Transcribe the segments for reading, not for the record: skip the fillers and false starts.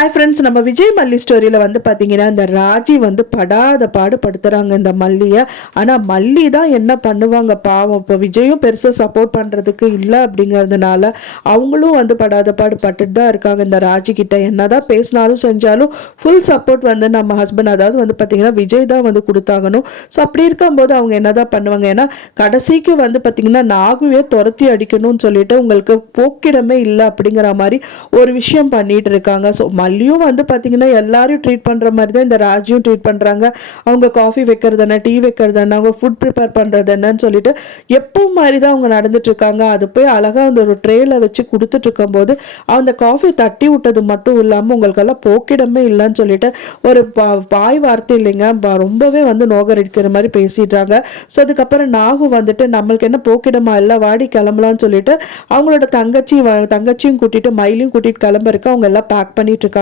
Hi friends, நம்ம விஜய் மல்லி ஸ்டோரியில் வந்து பார்த்தீங்கன்னா இந்த ராஜி வந்து படாத பாடுபடுத்துகிறாங்க இந்த மல்லியை. ஆனால் மல்லி தான் என்ன பண்ணுவாங்க பாவம். இப்போ விஜயும் பெருசாக சப்போர்ட் பண்ணுறதுக்கு இல்லை அப்படிங்கிறதுனால அவங்களும் வந்து படாத பாடுபட்டுட்டு தான் இருக்காங்க. இந்த ராஜி கிட்ட என்னதான் பேசினாலும் செஞ்சாலும் ஃபுல் சப்போர்ட் வந்து நம்ம ஹஸ்பண்ட், அதாவது வந்து பார்த்தீங்கன்னா விஜய் தான் வந்து கொடுத்தாகணும். ஸோ அப்படி இருக்கும்போது அவங்க என்னதான் பண்ணுவாங்க, ஏன்னா கடைசிக்கு வந்து பார்த்தீங்கன்னா நாகுவே துரத்தி அடிக்கணும்னு சொல்லிட்டு உங்களுக்கு போக்கிடமே இல்லை அப்படிங்கிற மாதிரி ஒரு விஷயம் பண்ணிட்டு இருக்காங்க. ஸோ மல்லியும் வந்து பார்த்தீங்கன்னா எல்லாரும் ட்ரீட் பண்ணுற மாதிரி தான் இந்த ராஜியும் ட்ரீட் பண்ணுறாங்க. அவங்க காஃபி வைக்கிறது என்ன, டீ வைக்கிறது என்ன, அவங்க ஃபுட் ப்ரிப்பேர் பண்ணுறது என்னன்னு சொல்லிட்டு எப்போ மாதிரி தான் அவங்க நடந்துட்டு இருக்காங்க. அது போய் அழகாக அந்த ஒரு ட்ரேல வச்சு கொடுத்துட்டு இருக்கும்போது அந்த காஃபி தட்டி விட்டது மட்டும் இல்லாமல் உங்களுக்கெல்லாம் போக்கிடமே இல்லைன்னு சொல்லிட்டு ஒரு பாய் வார்த்தை இல்லைங்க, ரொம்பவே வந்து நோகடிக்கிற மாதிரி பேசிடுறாங்க. ஸோ அதுக்கப்புறம் நாகு வந்துட்டு நம்மளுக்கு என்ன போக்கிடமா இல்லை, வாடி கிளம்பலான்னு சொல்லிட்டு அவங்களோட தங்கச்சியும் கூட்டிட்டு மயிலையும் கூட்டிட்டு கிளம்புறதுக்கு அவங்க எல்லாம் பேக் பண்ணிட்டு இருக்காங்க.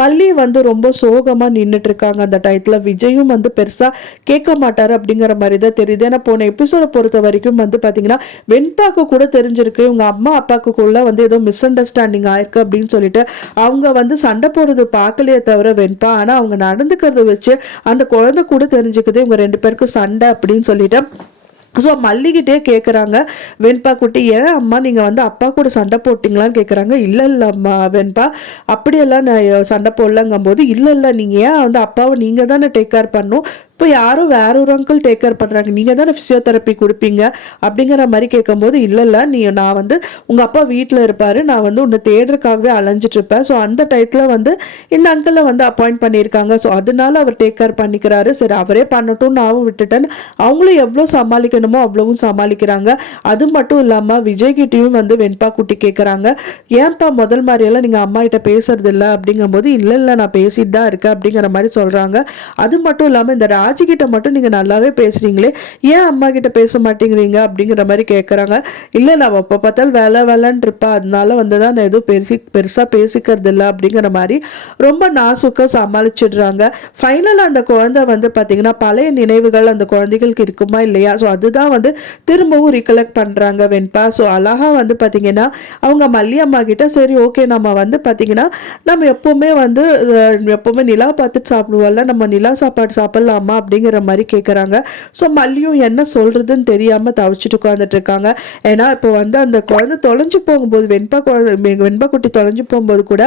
மல்லி வந்து ரொம்ப சோகமா நின்றுட்டு இருக்காங்க. அந்த டயத்துல விஜயும் வந்து பெருசா கேட்க மாட்டாரு அப்படிங்கிற மாதிரி தான் தெரியுது. ஏன்னா போன எபிசோட பொறுத்த வரைக்கும் வந்து பாத்தீங்கன்னா வெண்பாக்கு கூட தெரிஞ்சிருக்கு உங்க அம்மா அப்பாக்குள்ள வந்து ஏதோ மிஸ் அண்டர்ஸ்டாண்டிங் ஆயிருக்கு அப்படின்னு சொல்லிட்டு அவங்க வந்து சண்டை போடுறது பார்க்கலையே தவிர வெண்பா, ஆனா அவங்க நடந்துக்கிறத வச்சு அந்த குழந்தை கூட தெரிஞ்சுக்குது இவங்க ரெண்டு பேருக்கும் சண்டை அப்படின்னு சொல்லிட்டு. ஸோ மல்லிகிட்டே கேட்குறாங்க வெண்பா குட்டி, ஏன் அம்மா நீங்கள் வந்து அப்பா கூட சண்டை போட்டிங்களான்னு கேட்குறாங்க. இல்லை இல்லை அம்மா வெண்பா, அப்படியெல்லாம் நான் சண்டை போடலங்கும் போது இல்லை இல்லை நீங்கள் ஏன் வந்து அப்பாவை நீங்கள் தானே டேக் கேர் பண்ணணும், இப்போ யாரும் வேற ஒரு அங்கிள் டேக் கேர் பண்ணுறாங்க, நீங்கள் தானே ஃபிசியோதெரப்பி கொடுப்பீங்க அப்படிங்கிற மாதிரி கேட்கும்போது இல்லை இல்லை நான் வந்து உங்கள் அப்பா வீட்டில் இருப்பார், நான் வந்து உன்னை தேடுறதுக்காகவே அலைஞ்சிட்டு இருப்பேன். ஸோ அந்த டயத்தில் வந்து இந்த அங்கிளை வந்து அப்பாயிண்ட் பண்ணியிருக்காங்க. ஸோ அதனால அவர் டேக் கேர் பண்ணிக்கிறாரு, சரி அவரே பண்ணட்டும் நானும் விட்டுட்டேன்னு அவங்களும் எவ்வளோ சமாளிக்கணுமோ அவ்வளவும் சமாளிக்கிறாங்க. அது மட்டும் இல்லாமல் விஜய்கிட்டையும் வந்து வெண்பா குட்டி கேட்குறாங்க, ஏன்பா முதல் மாதிரியெல்லாம் நீங்கள் அம்மா கிட்ட பேசுறது இல்லை அப்படிங்கும்போது இல்லை இல்லை நான் பேசிட்டு தான் இருக்கேன் அப்படிங்கிற மாதிரி சொல்கிறாங்க. அது மட்டும் இல்லாமல் இந்த ராஜிக்கிட்ட மட்டும் நீங்கள் நல்லாவே பேசுகிறீங்களே, ஏன் அம்மா கிட்ட பேச மாட்டேங்கிறீங்க அப்படிங்கிற மாதிரி கேட்குறாங்க. இல்லை நான் எப்போ பார்த்தாலும் வேலைன்னு இருப்பா, அதனால வந்து தான் நான் எதுவும் பெருசாக பேசிக்கிறது இல்லை அப்படிங்கிற மாதிரி ரொம்ப நாசுக்காக சமாளிச்சிடுறாங்க. ஃபைனலாக அந்த குழந்தை வந்து பார்த்தீங்கன்னா பழைய நினைவுகள் அந்த குழந்தைகளுக்கு இருக்குமா இல்லையா, ஸோ அதுதான் வந்து திரும்பவும் ரீகலெக்ட் பண்ணுறாங்க வெண்பா. ஸோ அழகாக வந்து பார்த்தீங்கன்னா அவங்க மல்லி அம்மா கிட்ட சரி ஓகே நம்ம வந்து பார்த்தீங்கன்னா நம்ம எப்போவுமே நிலா பார்த்துட்டு சாப்பிடுவோம்ல, நம்ம நிலா சாப்பாடு சாப்பிட்லாமா அப்படிங்கிற மாதிரி கேட்குறாங்க. ஸோ மல்லியும் என்ன சொல்கிறதுன்னு தெரியாமல் தவிச்சிட்டு உட்காந்துட்டு இருக்காங்க. ஏன்னா இப்போ வந்து அந்த குழந்தை தொலைஞ்சு போகும்போது வெண்பா குட்டி தொலைஞ்சு போகும்போது கூட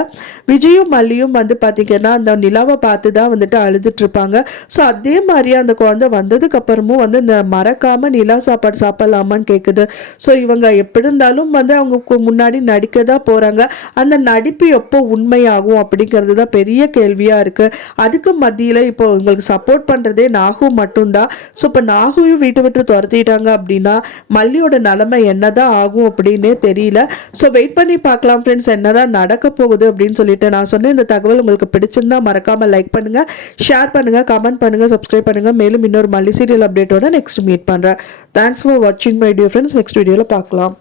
விஜயும் மல்லியும் வந்து பார்த்தீங்கன்னா அந்த நிலாவை பார்த்து தான் வந்துட்டு அழுதுட்டு இருப்பாங்க. ஸோ அதே மாதிரியே அந்த குழந்தை வந்ததுக்கு அப்புறமும் வந்து இந்த மறக்காமல் நிலா சாப்பாடு சாப்பிட்லாமான்னு கேட்குது. ஸோ இவங்க எப்படி இருந்தாலும் வந்து அவங்க முன்னாடி நடிக்க தான் போகிறாங்க. அந்த நடிப்பு எப்போ உண்மையாகும் அப்படிங்கிறது தான் பெரிய கேள்வியாக இருக்குது. அதுக்கு மத்தியில் இப்போ உங்களுக்கு சப்போர்ட் பண்ணுறதே நாகு மட்டும்தான். ஸோ இப்போ நாகுவையும் வீட்டை விட்டு துரத்திட்டாங்க அப்படின்னா மல்லியோட நிலைமை என்னதான் ஆகும் அப்படின்னே தெரியல. ஸோ வெயிட் பண்ணி பார்க்கலாம் ஃப்ரெண்ட்ஸ், என்னதான் நடக்க போகுது அப்படின்னு சொல்லிட்டு. நான் சொன்ன இந்த தகவல் உங்களுக்கு பிடிச்சிருந்தா மறக்காமல் லைக் பண்ணுங்கள், ஷேர் பண்ணுங்கள், கமெண்ட் பண்ணுங்கள், சப்ஸ்கிரைப் பண்ணுங்கள். மேலும் இன்னொரு மல்லி சீரியல் அப்டேட்டோட நெக்ஸ்ட் மீட் பண்ணுறேன். தேங்க்ஸ் ஃபார் வாட்சிங் மை டியர் ஃப்ரெண்ட்ஸ். நெக்ஸ்ட் வீடியோவில் பார்க்கலாம்.